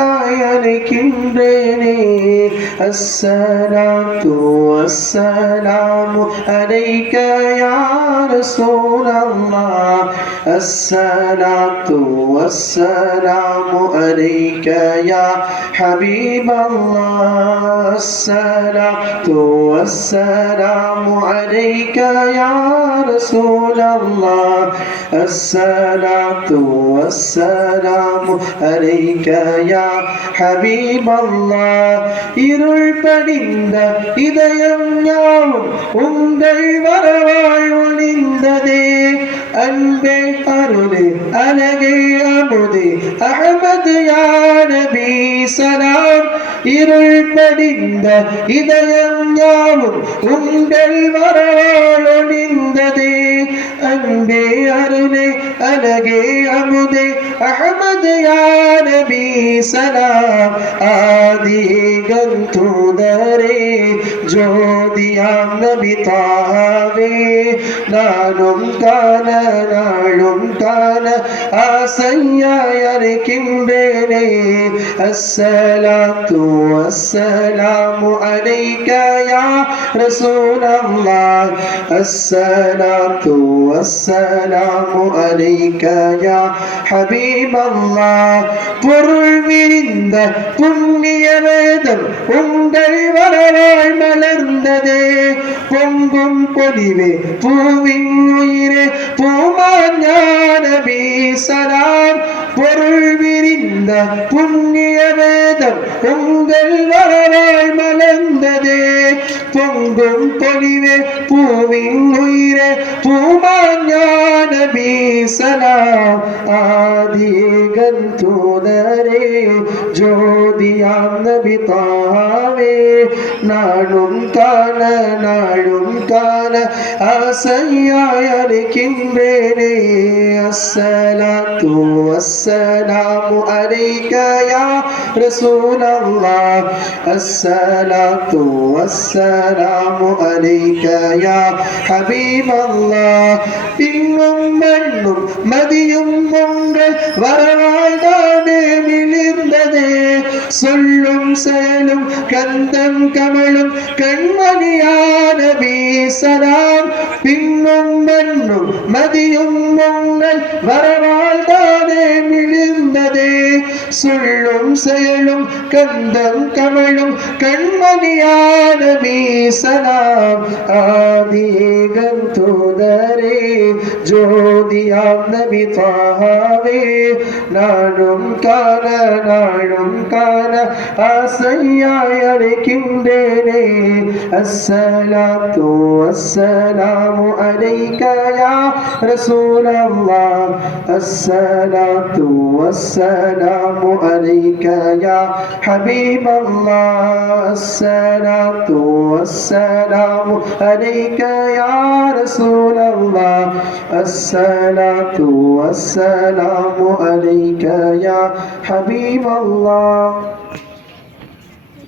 ஆசையாய் அழைக்கின்றேனே அஸ்ஸலாத்து வஸ்ஸலாமு அலைக யா ரசூலல்லாஹ் அஸ்ஸலாத்து வஸ்ஸலாமு அலைக யா ஹபீபல்லாஹ் அஸ்ஸலாத்து வஸ்ஸலாமு அலைக யா ரசூலல்லாஹ் அஸ்ஸலாத்து வஸ்ஸலாமு அலைக யா ஹபீபல்லாஹ் இருள் படிந்த இதயம் யாவும் உங்கள் வரவாள் ஒளிந்ததே அன்பே அருளே அழகே அமுதே அஹ்மத் யா நபி சலாம் இருள் படிந்த இதயம் யாவும் உங்கள் வரவாள் ஒளிந்ததே அன்பே அருளே அழகே அமுதே அஹ்மத் யா நபி சலாம் ஆதிகன் தூதரே ஜோதியாம் நபி தாவே நானும் காண நாளும் காண ஆசையாய் அழைக்கின்றேனே அஸ்ஸலாத்து வஸ்ஸலாமு அலைக யா ரசூலல்லாஹ் அஸ்ஸலாத்து வஸ்ஸலாமு அலைக யா ஹபீபல்லாஹ் பொருள் விரிந்த புண்ணிய வேதம் உங்கள் வரவாய் மலர்ந்ததே பொங்கும் பொலிவே பூவின் உயிரே பூமான் யா நபி சலாம் பொருள் விரிந்த புண்ணிய வேதம் உங்கள் வரவாய் மலர்ந்ததே பொங்கும் பொலிவே பூவின் உயிரே பூமான் யா நபி சலாம் ஆதிகன் தூதரே ஜோதியாம் நபி தாவே நாளும் காண நாளும் காண ஆசையாய் அழைக்கின்றேனே அஸ்ஸலாத்து வஸ்ஸலாமு அலைக யா ரசூலல்லாஹ் அஸ்ஸலாத்து வஸ்ஸலாமு அலைக யா ஹபீபல்லாஹ் பின்னும் மண்ணும் மதியும் உங்கள் வரவாய் தானே மிளிர்ந்ததே சொல்லும் செயலும் கந்தம் கமலும் கண்மணியான நபி சலாம் பின்னும் மண்ணும் மதியும் உங்கள் வரவால் தானே மிளிர்ந்ததே சொல்லும் செயலும் கந்தம் கமலும் கண்மணியான நபி சலாம் ஆதிகன் தூதரே ஜோதியாம் நபி தாவே நானும் காண நாளும் காண ஆசையாய் அழைக்கின்றேனே அஸ்ஸலாத்து வஸ்ஸலாமு அலைக யா ரசூலல்லாஹ் அஸ்ஸலாத்து வஸ்ஸலாமு அலைக யா ஹபீபல்லாஹ் அஸ்ஸலாத்து வஸ்ஸலாமு அலைக யா ரசூலல்லாஹ் அஸ்ஸலாத்து வஸ்ஸலாமு அலைக யா ஹபீபல்லாஹ்